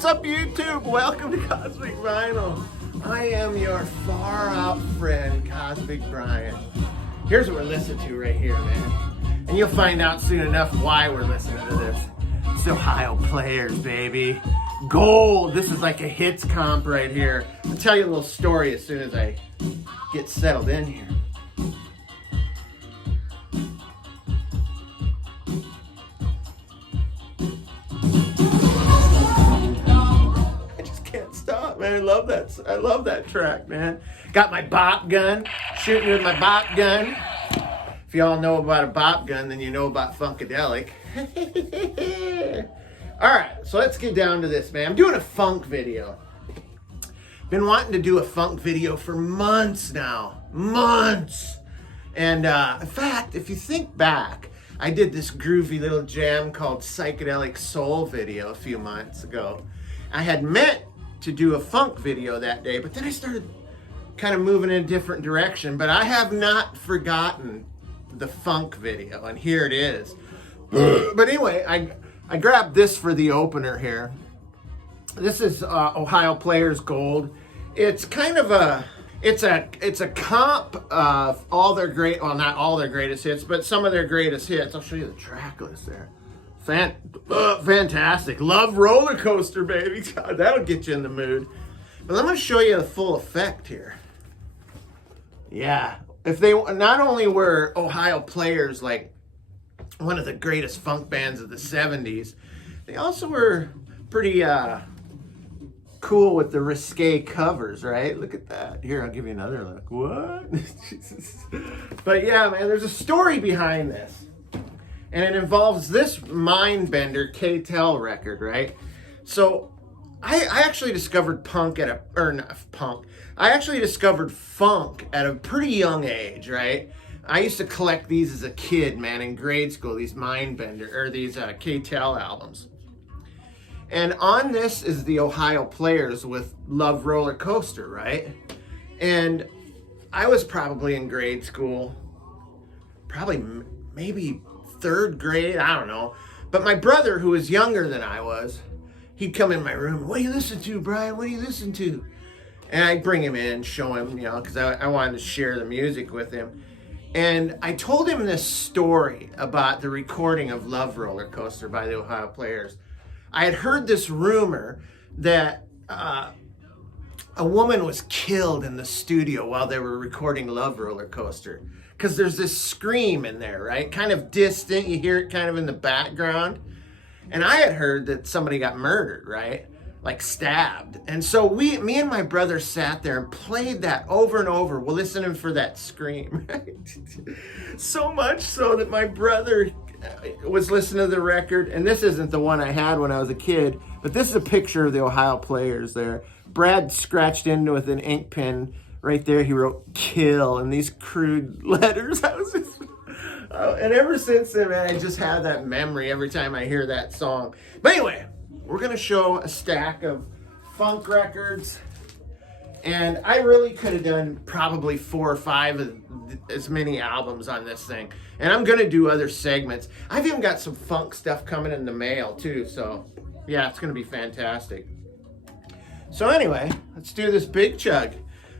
what's up YouTube? Welcome to Cosmic Vinyl. I am your far out friend, Cosmic Brian. Here's what we're listening to right here, man. And you'll find out soon enough why we're listening to this. It's the Ohio Players, baby. Gold. This is like a hits comp right here. I'll tell you a little story as soon as I get settled in here. Man, I love that track, man. Got my bop gun, shooting with my bop gun. If y'all know about a bop gun, then you know about Funkadelic. All right, so let's get down to this, man. I'm doing a funk video. Been wanting to do a funk video for months now. Months. And in fact, if you think back, I did this groovy little jam called Psychedelic Soul video a few months ago. I had meant to do a funk video that day, but then I started kind of moving in a different direction. But I have not forgotten the funk video, and here it is. But anyway, I grabbed this for the opener here. This is Ohio Players Gold. It's kind of it's a comp of all their well, not all their greatest hits, but some of their greatest hits. I'll show you the track list there. Fantastic. Love Roller Coaster, baby. God, that'll get you in the mood. But I'm going to show you the full effect here. Yeah. If they not only were Ohio Players like one of the greatest funk bands of the 70s, they also were pretty cool with the risque covers, right? Look at that. Here, I'll give you another look. What? Jesus. But yeah, man, there's a story behind this. And it involves this Mindbender K-Tel record, right? So I actually discovered I actually discovered funk at a pretty young age, right? I used to collect these as a kid, man, in grade school, these Mindbender, or these K-Tel albums. And on this is the Ohio Players with Love Roller Coaster, right? And I was probably in grade school, maybe third grade, I don't know. But my brother, who was younger than I was, he'd come in my room. What do you listen to, Brian? What do you listen to? And I'd bring him in, show him, you know, because I wanted to share the music with him. And I told him this story about the recording of Love Roller Coaster by the Ohio Players. I had heard this rumor that a woman was killed in the studio while they were recording Love Roller Coaster. Because there's this scream in there, right? Kind of distant. You hear it kind of in the background. And I had heard that somebody got murdered, right? Like stabbed. And so me and my brother sat there and played that over and over. We're listening for that scream, right? So much so that my brother was listening to the record. And this isn't the one I had when I was a kid, but this is a picture of the Ohio Players there. Brad scratched into with an ink pen. Right there, he wrote "kill" in these crude letters. And ever since then, man, I just have that memory every time I hear that song. But anyway, we're going to show a stack of funk records. And I really could have done probably 4 or 5 of as many albums on this thing. And I'm going to do other segments. I've even got some funk stuff coming in the mail, too. So, yeah, it's going to be fantastic. So anyway, let's do this big chug.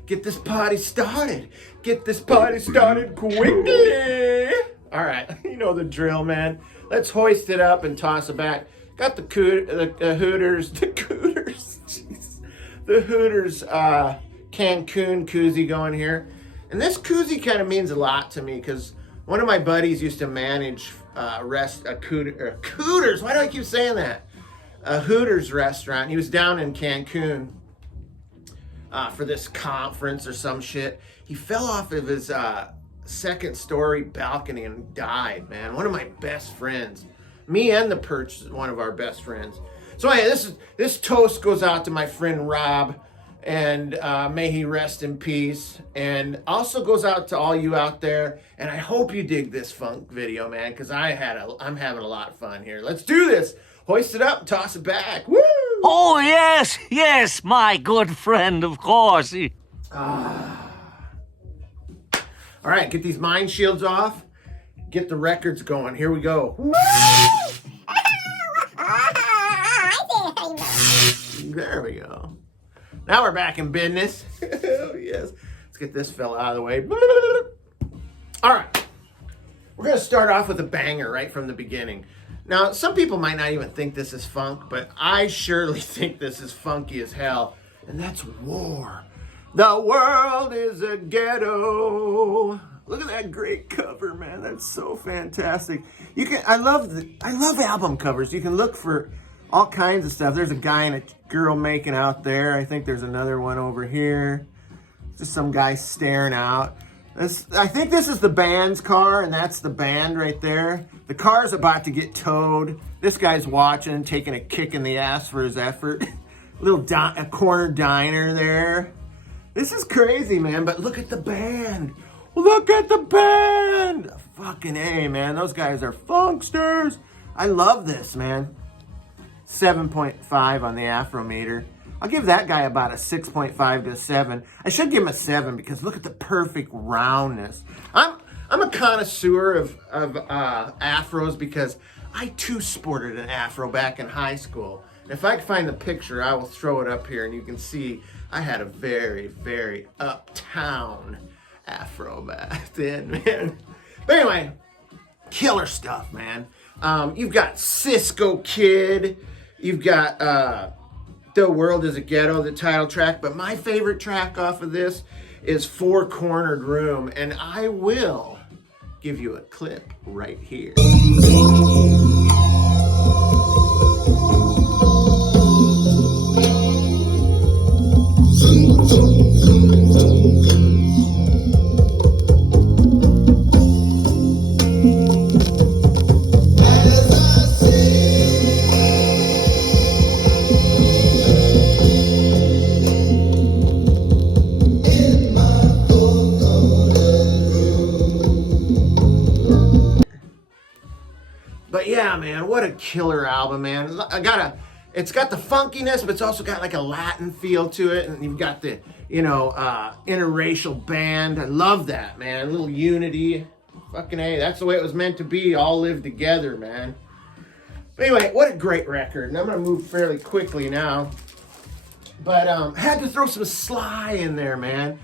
Get this party started. Get this party started quickly. All right, you know the drill, man. Let's hoist it up and toss it back. Got the Hooters, jeez. The Hooters Cancun koozie going here. And this koozie kind of means a lot to me because one of my buddies used to manage Hooters. Why do I keep saying that? A Hooters restaurant. He was down in Cancun. For this conference or some shit. He fell off of his second story balcony and died, man. One of my best friends. Me and the Perch is one of our best friends. So anyway, this toast goes out to my friend Rob, and may he rest in peace. And also goes out to all you out there. And I hope you dig this funk video, man, because I'm having a lot of fun here. Let's do this. Hoist it up and toss it back. Woo! Oh, yes, my good friend, of course. All right, get these mind shields off. Get the records going. Here we go. There we go. Now we're back in business. Oh, yes. Let's get this fella out of the way. All right. We're going to start off with a banger right from the beginning. Now, some people might not even think this is funk, but I surely think this is funky as hell. And that's War. The world is a ghetto. Look at that great cover, man. That's so fantastic. I love album covers. You can look for all kinds of stuff. There's a guy and a girl making out there. I think there's another one over here. Just some guy staring out. I think this is the band's car, and that's the band right there. The car's about to get towed. This guy's watching, taking a kick in the ass for his effort. A corner diner there. This is crazy, man, but look at the band. Look at the band. Fucking A, man. Those guys are funksters. I love this, man. 7.5 on the Afrometer. I'll give that guy about a 6.5 to a 7. I should give him a 7 because look at the perfect roundness. I'm a connoisseur of afros because I too sported an afro back in high school. And if I can find the picture, I will throw it up here and you can see I had a very, very uptown afro back then, man. But anyway, killer stuff, man. You've got Cisco Kid. You've got The World is a Ghetto, the title track. But my favorite track off of this is Four Cornered Room. And I will give you a clip right here. But yeah, man, what a killer album, man. It's got the funkiness, but it's also got like a Latin feel to it. And you've got the, interracial band. I love that, man. A little unity. Fucking A, that's the way it was meant to be. All live together, man. But anyway, what a great record. And I'm going to move fairly quickly now. But had to throw some Sly in there, man.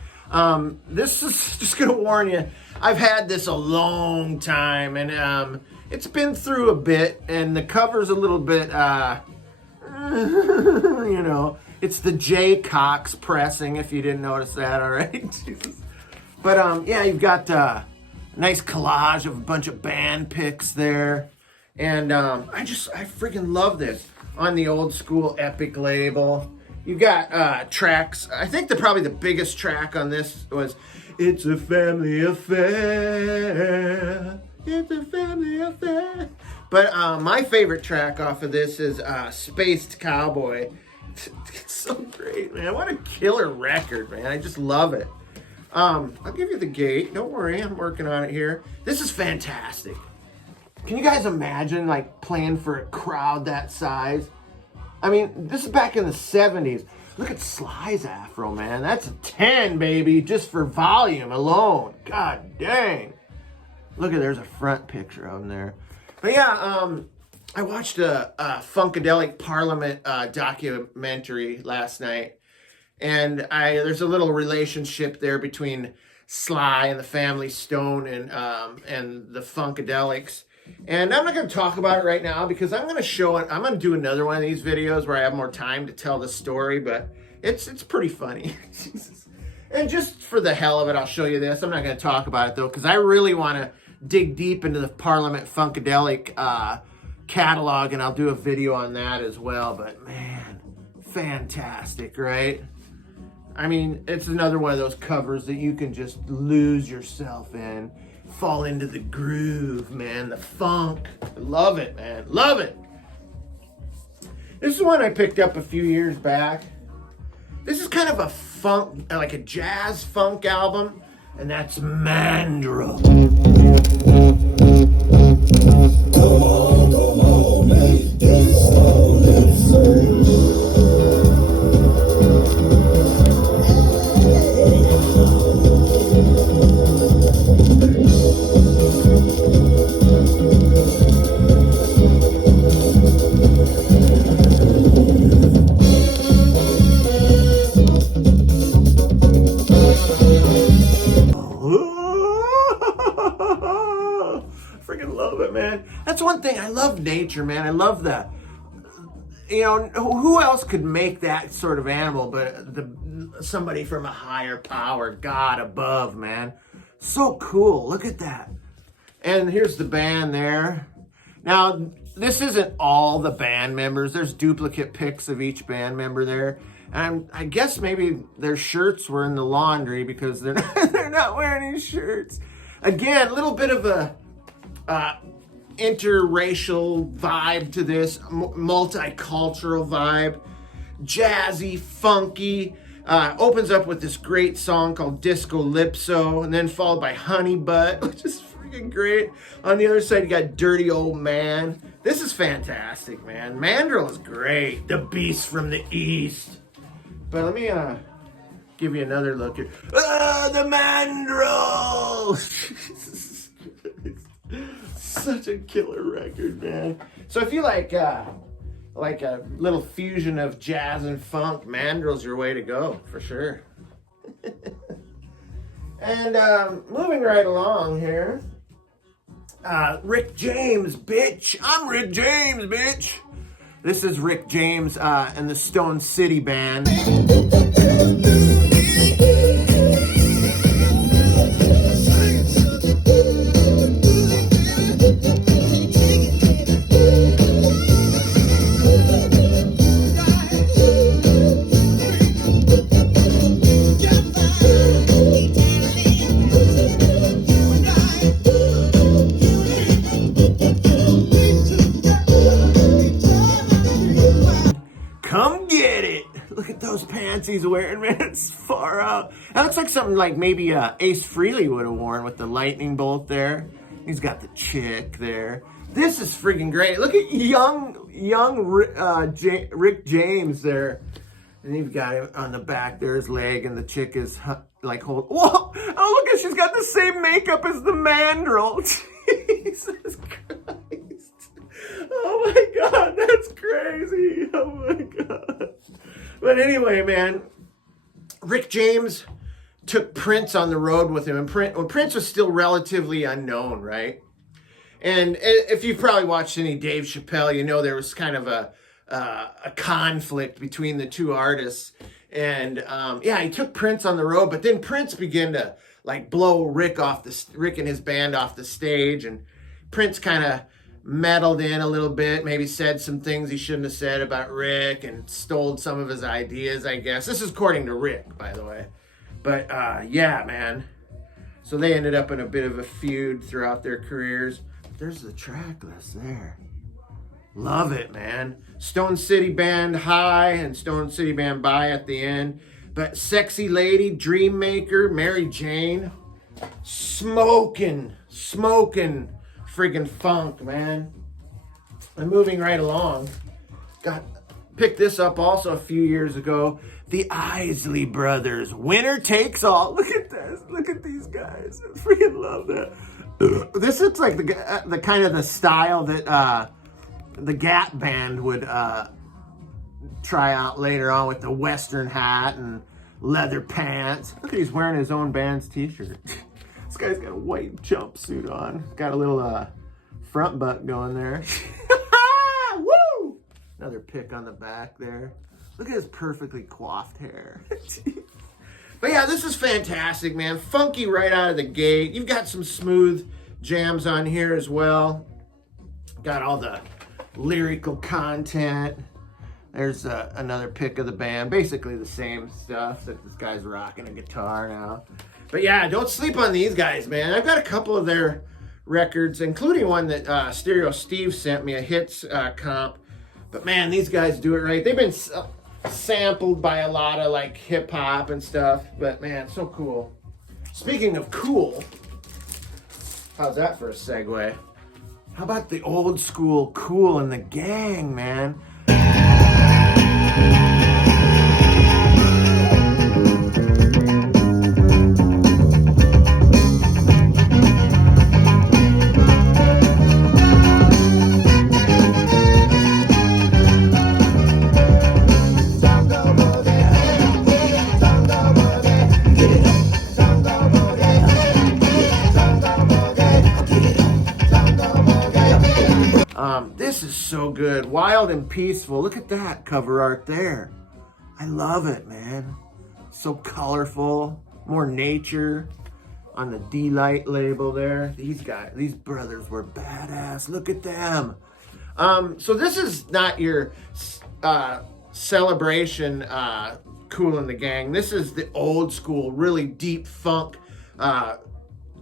This is just going to warn you. I've had this a long time, and it's been through a bit, and the cover's a little bit, it's the J. Cox pressing, if you didn't notice that already. Jesus. But, yeah, you've got a nice collage of a bunch of band pics there. And I freaking love this on the old school Epic label. You've got tracks. I think probably the biggest track on this was It's a Family Affair. It's a family affair. But my favorite track off of this is Spaced Cowboy. It's so great, man. What a killer record, man. I just love it. I'll give you the gate. Don't worry, I'm working on it here. This is fantastic. Can you guys imagine, like, playing for a crowd that size? I mean, this is back in the 70s. Look at Sly's afro, man. That's a 10, baby, just for volume alone. God dang. Look at, there's a front picture of him there. But yeah, I watched a Funkadelic Parliament documentary last night. And there's a little relationship there between Sly and the Family Stone and the Funkadelics. And I'm not going to talk about it right now because I'm going to show it. I'm going to do another one of these videos where I have more time to tell the story, but it's pretty funny. And just for the hell of it, I'll show you this. I'm not going to talk about it though because I really want to dig deep into the Parliament Funkadelic catalog, and I'll do a video on that as well. But man, fantastic, right? I mean, it's another one of those covers that you can just lose yourself in. Fall into the groove, man. The funk. Love it, man. Love it. This is one I picked up a few years back. This is kind of a funk, like a jazz funk album, and that's Mandrill. Come on, make this all insane. nature, man. I love the, you know, who else could make that sort of animal but somebody from a higher power, God above, man. So cool. Look at that. And here's the band there. Now, this isn't all the band members. There's duplicate pics of each band member there. And I guess maybe their shirts were in the laundry because they're not wearing any shirts. Again, a little bit of a interracial vibe to this, multicultural vibe, jazzy, funky. Opens up with this great song called Disco Lipso, and then followed by Honey Butt, which is freaking great. On the other side, you got Dirty Old Man. This is fantastic, man. Mandrill is great. The Beast from the East. But let me give you another look here. The Mandrill! Such a killer record, man. So if you like a little fusion of jazz and funk, Mandrill's your way to go, for sure. And moving right along here, Rick James, bitch. I'm Rick James, bitch. This is Rick James and the Stone City Band. Come get it. Look at those pants he's wearing, man. It's far out. That looks like something like maybe Ace Frehley would have worn with the lightning bolt there. He's got the chick there. This is freaking great. Look at young Rick James there. And you've got him on the back there, his leg, and the chick is like holding. Whoa! Oh, look at, she's got the same makeup as the Mandrill. Jesus Christ. Oh my God, that's crazy. Oh my God. But anyway, man, Rick James took Prince on the road with him. And when Prince was still relatively unknown, right? And if you've probably watched any Dave Chappelle, you know there was kind of a conflict between the two artists. And yeah, he took Prince on the road, but then Prince began to like blow Rick and his band off the stage, and Prince kind of meddled in a little bit, maybe said some things he shouldn't have said about Rick and stole some of his ideas, I guess. This is according to Rick, by the way. But yeah, man. So they ended up in a bit of a feud throughout their careers. There's the track list there. Love it, man. Stone City Band high and Stone City Band bye at the end. But Sexy Lady, Dream Maker, Mary Jane, smoking friggin' funk, man. And moving right along, picked this up also a few years ago. The Isley Brothers, Winner Takes All. Look at this. Look at these guys. I freaking love that. This looks like the kind of the style that the Gap Band would try out later on with the Western hat and leather pants. Look at, he's wearing his own band's t-shirt. This guy's got a white jumpsuit on. Got a little front butt going there. Woo! Another pick on the back there. Look at his perfectly coiffed hair. But yeah, this is fantastic, man. Funky right out of the gate. You've got some smooth jams on here as well. Got all the lyrical content. There's another pick of the band. Basically the same stuff, that this guy's rocking a guitar now. But yeah, don't sleep on these guys, man. I've got a couple of their records, including one that Stereo Steve sent me, a hits comp. But man, these guys do it right. They've been sampled by a lot of like hip hop and stuff. But man, so cool. Speaking of cool, how's that for a segue? How about the old school Kool and the Gang, man? This so good. Wild and Peaceful. Look at that cover art there. I love it, man. So colorful, more nature on the D-Light label there. These brothers were badass. Look at them. So this is not your celebration Kool and the Gang. This is the old school, really deep funk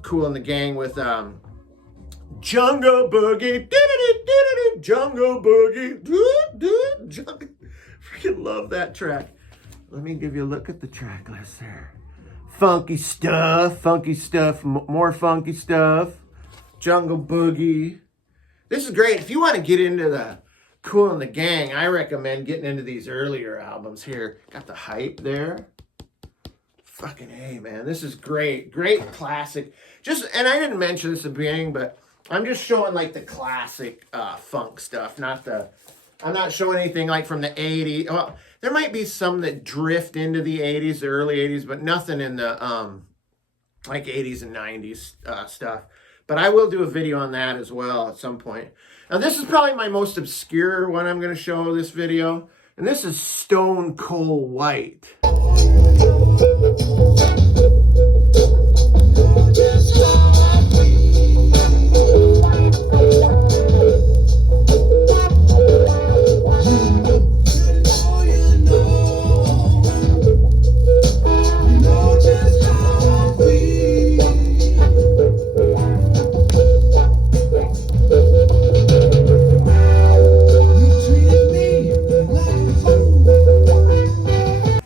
Kool and the Gang with Jungle Boogie, Jungle Boogie, Jungle. Freaking love that track. Let me give you a look at the track list there. Funky stuff, more funky stuff. Jungle Boogie. This is great. If you want to get into the Kool and the Gang, I recommend getting into these earlier albums here. Got the Hype there. Fucking A, man. This is great. Great classic. And I didn't mention this at the beginning, but I'm just showing like the classic funk stuff, I'm not showing anything like from the 80s. Well, there might be some that drift into the 80s, the early 80s, but nothing in the like 80s and 90s stuff. But I will do a video on that as well at some point. Now this is probably my most obscure one I'm going to show this video. And this is Stone Cold White.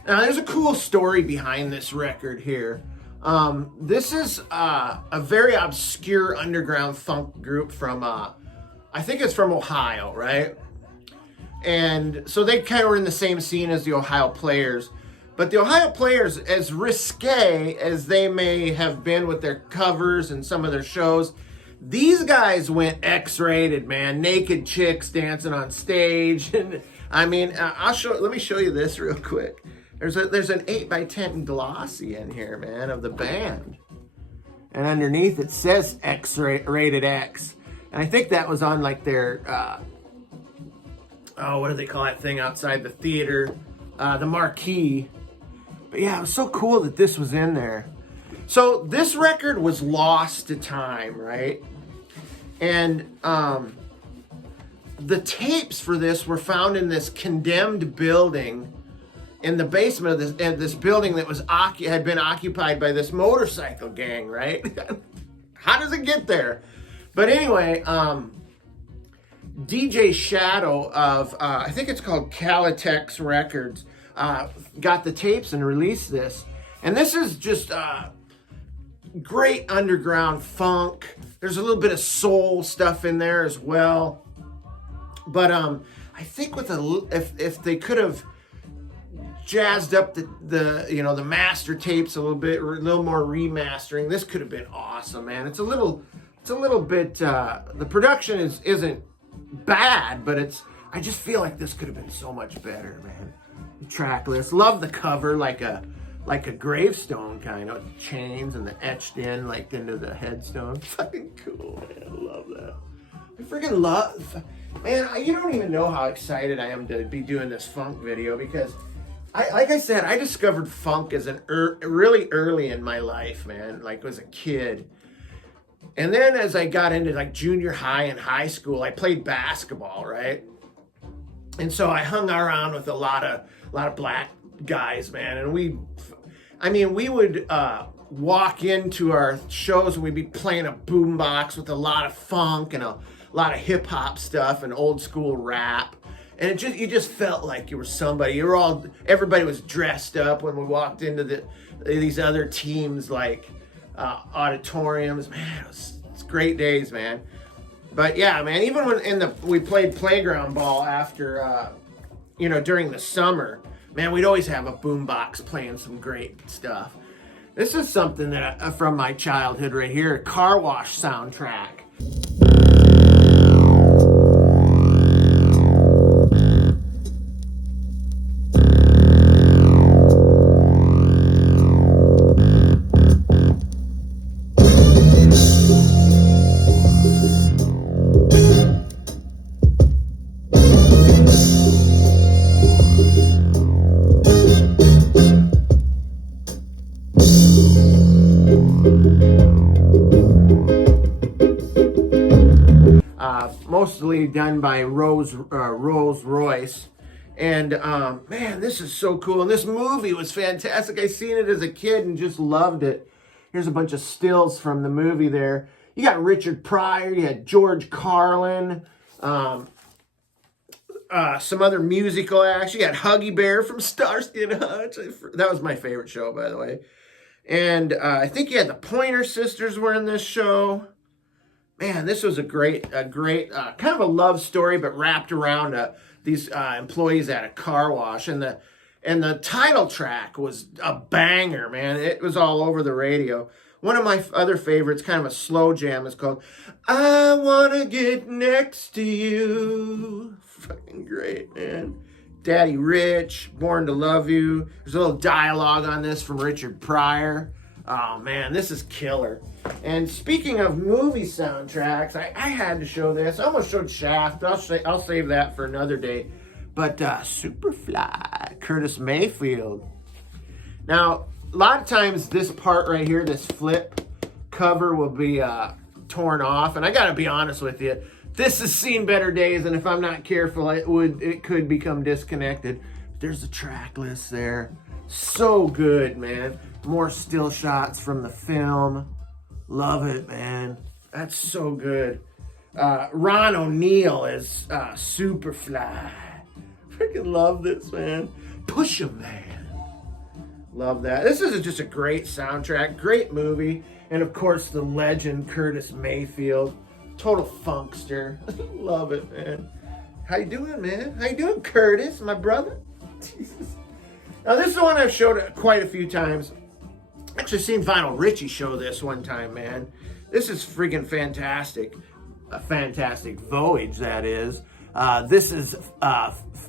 Now, there's a cool story behind this record here. This is a very obscure underground funk group from, I think it's from Ohio, right? And so they kind of were in the same scene as the Ohio Players. But the Ohio Players, as risque as they may have been with their covers and some of their shows, these guys went X-rated, man. Naked chicks dancing on stage. And I mean, let me show you this real quick. There's an 8x10 glossy in here, man, of the band. And underneath it says X-rated X. And I think that was on like their, what do they call that thing outside the theater? The marquee. But yeah, it was so cool that this was in there. So this record was lost to time, right? And the tapes for this were found in this condemned building in the basement of this building that had been occupied by this motorcycle gang, right? How does it get there? But anyway, DJ Shadow of, I think it's called Calitex Records, got the tapes and released this. And this is just great underground funk. There's a little bit of soul stuff in there as well. But I think with if they could have jazzed up the master tapes a little bit, or a little more remastering, this could have been awesome, man. It's a little bit the production isn't bad, but I just feel like this could have been so much better, man. The track list, love the cover, like a gravestone kind of chains and the etched in like into the headstone. Fucking cool, man. I love that. I freaking love, man. You don't even know how excited I am to be doing this funk video, because like I said, I discovered funk as really early in my life, man, like as a kid. And then as I got into like junior high and high school, I played basketball, right? And so I hung around with a lot of black guys, man. And we would walk into our shows and we'd be playing a boombox with a lot of funk and a lot of hip hop stuff and old school rap. And you just felt like you were somebody. Everybody was dressed up when we walked into these other teams, like auditoriums. Man, it's great days, man. But yeah, man, even when we played playground ball after, during the summer, man, we'd always have a boombox playing some great stuff. This is something that from my childhood right here, a Car Wash soundtrack. mostly done by Rolls Royce. And man, this is so cool. And this movie was fantastic. I seen it as a kid and just loved it. Here's a bunch of stills from the movie there. You got Richard Pryor, you had George Carlin, some other musical acts. You got Huggy Bear from Starsky and Hutch. That was my favorite show, by the way. And I think you had the Pointer Sisters were in this show. Man, this was a great kind of a love story, but wrapped around these employees at a car wash. And the title track was a banger, man. It was all over the radio. One of my other favorites, kind of a slow jam, is called I Wanna Get Next to You. Fucking great, man. Daddy Rich, Born to Love You. There's a little dialogue on this from Richard Pryor. Oh, man, this is killer. And speaking of movie soundtracks, I had to show this. I almost showed Shaft, but I'll save that for another day. But Superfly, Curtis Mayfield. Now, a lot of times this part right here, this flip cover will be torn off. And I got to be honest with you. This has seen better days, and if I'm not careful, it could become disconnected. There's a track list there. So good, man. More still shots from the film. Love it, man. That's so good. Ron O'Neal is Superfly. Freaking love this, man. Push 'em, man. Love that. This is just a great soundtrack, great movie, and of course the legend Curtis Mayfield. Total funkster. Love it, man. How you doing, man? How you doing, Curtis, my brother? Jesus. Now, this is the one I've showed quite a few times. Actually seen Vinyl Richie show this one time, man. This is freaking fantastic. A fantastic Voyage, that is. This is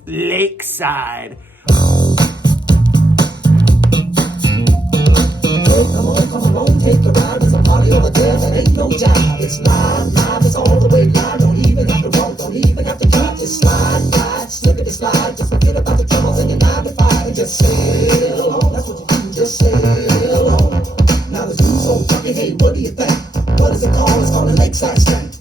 Lakeside. Come on, take a ride. There's a party over there that ain't no job. It's live, it's all the way live. Don't even have to walk, don't even have to drive. Just slide, slip it, slide. Just forget about the troubles in your 9 to 5 and just sail on. That's what you do, just sail on. Now the dude's so funky, hey, what do you think? What is it called? It's called a Lakeside Stank.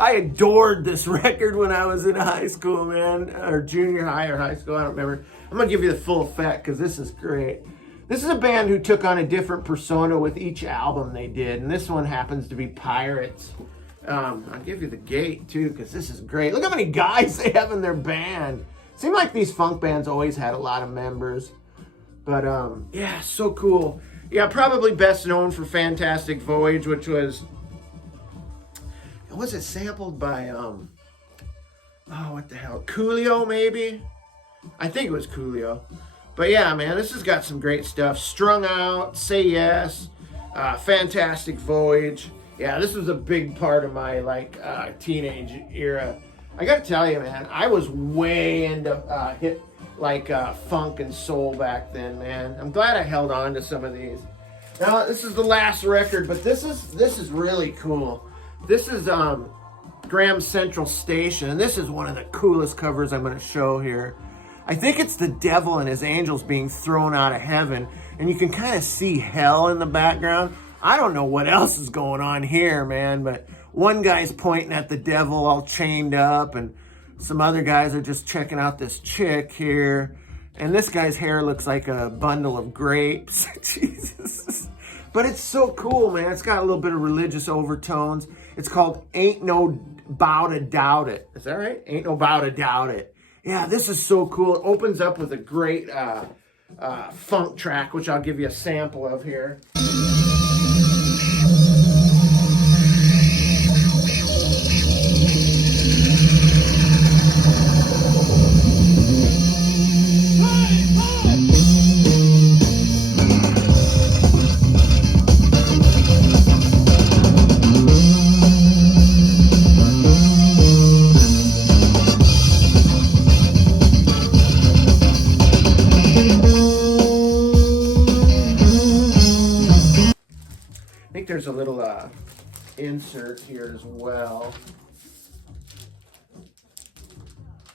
I adored this record when I was in high school, man, or junior high or high school, I don't remember. I'm going to give you the full effect because this is great. This is a band who took on a different persona with each album they did, and this one happens to be Pirates. I'll give you the gate, too, because this is great. Look how many guys they have in their band. Seemed like these funk bands always had a lot of members. But, yeah, so cool. Yeah, probably best known for Fantastic Voyage, which was it sampled by, what the hell, Coolio, maybe? I think it was Coolio. But yeah, man, this has got some great stuff. Strung Out, Say Yes, Fantastic Voyage. Yeah, this was a big part of my, teenage era. I gotta tell you, man, I was way into funk and soul back then, man. I'm glad I held on to some of these. Now, this is the last record, but this is really cool. This is Graham Central Station, and this is one of the coolest covers I'm going to show here. I think it's the devil and his angels being thrown out of heaven, and you can kind of see hell in the background. I don't know what else is going on here, man, but one guy's pointing at the devil all chained up, and some other guys are just checking out this chick here, and this guy's hair looks like a bundle of grapes. Jesus. But it's so cool, man. It's got a little bit of religious overtones. It's called Ain't No Bow to Doubt It. Is that right? Ain't No Bow to Doubt It. Yeah, this is so cool. It opens up with a great funk track, which I'll give you a sample of here. There's a little insert here as well.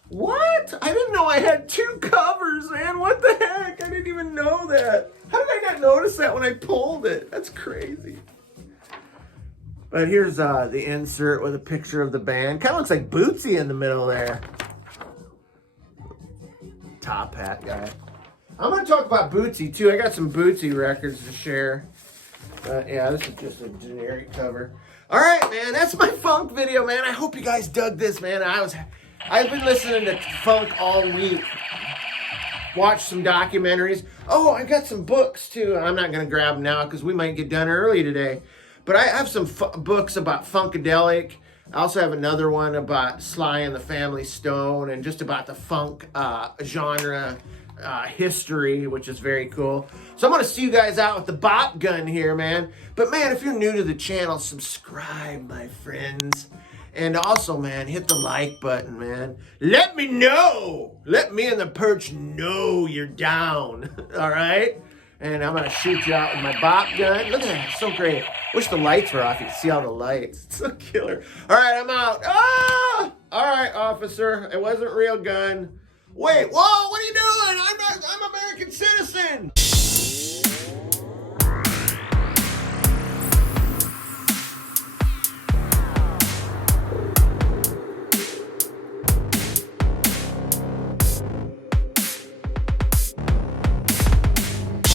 What? I didn't know I had 2 covers, man. What the heck? I didn't even know that. How did I not notice that when I pulled it? That's crazy. But here's the insert with a picture of the band. Kind of looks like Bootsy in the middle there. Top hat guy. I'm going to talk about Bootsy too. I got some Bootsy records to share. Yeah, this is just a generic cover. All right, man. That's my funk video, man. I hope you guys dug this, man. I've been listening to funk all week. Watched some documentaries. Oh, I got some books too. I'm not going to grab them now because we might get done early today. But I have some books about Funkadelic. I also have another one about Sly and the Family Stone and just about the funk genre history, which is very cool. So I'm going to see you guys out with the bop gun here, man. But, man, if you're new to the channel, subscribe, my friends. And also, man, hit the like button, man. Let me know. Let me and the perch know you're down. All right? And I'm going to shoot you out with my bop gun. Look at that. It's so great. Wish the lights were off. You can see all the lights. It's so killer. All right, I'm out. Ah! All right, officer. It wasn't a real gun. Wait. Whoa, what are you doing? I'm American citizen.